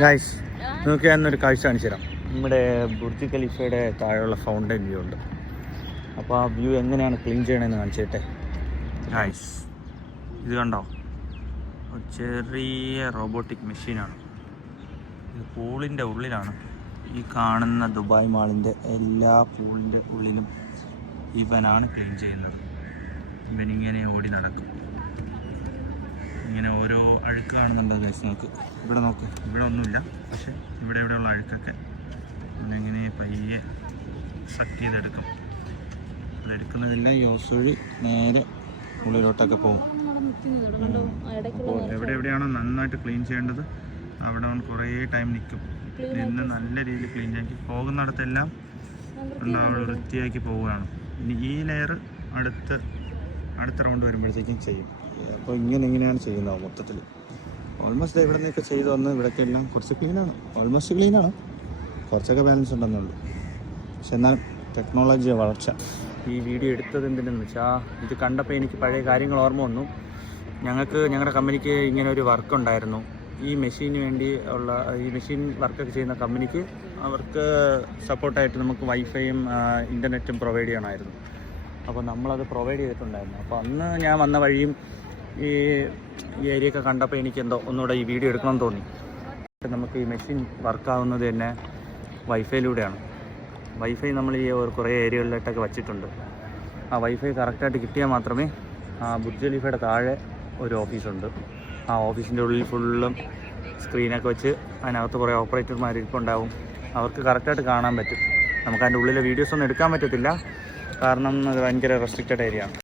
Guys, നിങ്ങൾക്ക് ഞാനൊരു കാഴ്ച കാണിച്ചു തരാം. നമ്മുടെ ബുർജ് ഖലീഫയുടെ താഴെയുള്ള ഫൗണ്ടൻ വ്യൂ ഉണ്ട്. അപ്പോൾ ആ വ്യൂ എങ്ങനെയാണ് ക്ലീൻ ചെയ്യണമെന്ന് കാണിച്ചിട്ടെ. ഗൈസ്, ഇത് കണ്ടോ, ചെറിയ റോബോട്ടിക് മെഷീനാണ്. ഇത് പൂളിൻ്റെ ഉള്ളിലാണ്. ഈ കാണുന്ന ദുബായ് മാളിൻ്റെ എല്ലാ പൂളിൻ്റെ ഉള്ളിലും ഇവനാണ് ക്ലീൻ ചെയ്യുന്നത്. ഇവനിങ്ങനെ ഓടി നടക്കും. ഇങ്ങനെ ഓരോ അഴുക്ക് കാണുന്നുണ്ടോ ഗൈസ്? നോക്ക്, ഇവിടെ നോക്ക്, ഇവിടെ ഒന്നുമില്ല, പക്ഷെ ഇവിടെയുള്ള അഴുക്കൊക്കെ ഇങ്ങനെ പയ്യെ സക്ക് ചെയ്തെടുക്കും. അതെടുക്കുന്നതെല്ലാം യൂസ് വഴി നേരെ ഉള്ളിലോട്ടൊക്കെ പോകും. അപ്പോൾ എവിടെയാണോ നന്നായിട്ട് ക്ലീൻ ചെയ്യേണ്ടത് അവിടെ കുറേ ടൈം നിൽക്കും. നിന്ന് നല്ല രീതിയിൽ ക്ലീൻ ചെയ്യാൻ പോകുന്നിടത്തെല്ലാം ഉണ്ടാവുക വൃത്തിയാക്കി പോവുകയാണ്. ഇനി ഈ ലെയർ അടുത്ത റൗണ്ട് വരുമ്പോഴത്തേക്കും ചെയ്യും. അപ്പോൾ ഇങ്ങനെയാണ് ചെയ്യുന്നത് മൊത്തത്തിൽ. ഓൾമോസ്റ്റ് ഇവിടെ നിന്നൊക്കെ ചെയ്ത് വന്ന് ഇവിടെയൊക്കെ എല്ലാം കുറച്ച് ക്ലീനാണ്, ഓൾമോസ്റ്റ് ക്ലീനാണ്, കുറച്ചൊക്കെ ബാലൻസ് ഉണ്ടെന്നുള്ളൂ. പക്ഷെ എന്നാൽ ടെക്നോളജി വളർച്ച. ഈ വീഡിയോ എടുത്തത് എന്തിനെന്ന് വെച്ചാൽ, ഇത് കണ്ടപ്പോൾ എനിക്ക് പഴയ കാര്യങ്ങൾ ഓർമ്മ വന്നു. ഞങ്ങളുടെ കമ്പനിക്ക് ഇങ്ങനെ ഒരു വർക്ക് ഉണ്ടായിരുന്നു. ഈ മെഷീന് വേണ്ടി ഉള്ള ഈ മെഷീൻ വർക്കൊക്കെ ചെയ്യുന്ന കമ്പനിക്ക് അവർക്ക് സപ്പോർട്ടായിട്ട് നമുക്ക് വൈഫൈയും ഇൻ്റർനെറ്റും പ്രൊവൈഡ് ചെയ്യണമായിരുന്നു. അപ്പോൾ നമ്മളത് പ്രൊവൈഡ് ചെയ്തിട്ടുണ്ടായിരുന്നു. അപ്പോൾ അന്ന് ഞാൻ വന്ന വഴിയും ഈ ഏരിയയൊക്കെ കണ്ടപ്പോൾ എനിക്ക് ഒന്നുകൂടെ ഈ വീഡിയോ എടുക്കണമെന്ന് തോന്നി. നമുക്ക് ഈ മെഷീൻ വർക്കാവുന്നത് തന്നെ വൈഫൈയിലൂടെയാണ്. വൈഫൈ നമ്മൾ ഈ കുറേ ഏരിയകളിലായിട്ടൊക്കെ വച്ചിട്ടുണ്ട്. ആ വൈഫൈ കറക്റ്റായിട്ട് കിട്ടിയാൽ മാത്രമേ ബുർജ് ഖലീഫയുടെ താഴെ ഒരു ഓഫീസുണ്ട്. ആ ഓഫീസിൻ്റെ ഉള്ളിൽ ഫുള്ളും സ്ക്രീനൊക്കെ വെച്ച് അതിനകത്ത് കുറേ ഓപ്പറേറ്റർമാർ ഇരിപ്പുണ്ടാവും. അവർക്ക് കറക്റ്റായിട്ട് കാണാൻ പറ്റും. നമുക്ക് അതിൻ്റെ ഉള്ളിലെ വീഡിയോസൊന്നും എടുക്കാൻ പറ്റത്തില്ല, കാരണം അത് ഭയങ്കര റെസ്ട്രിക്റ്റഡ് ഏരിയ ആണ്.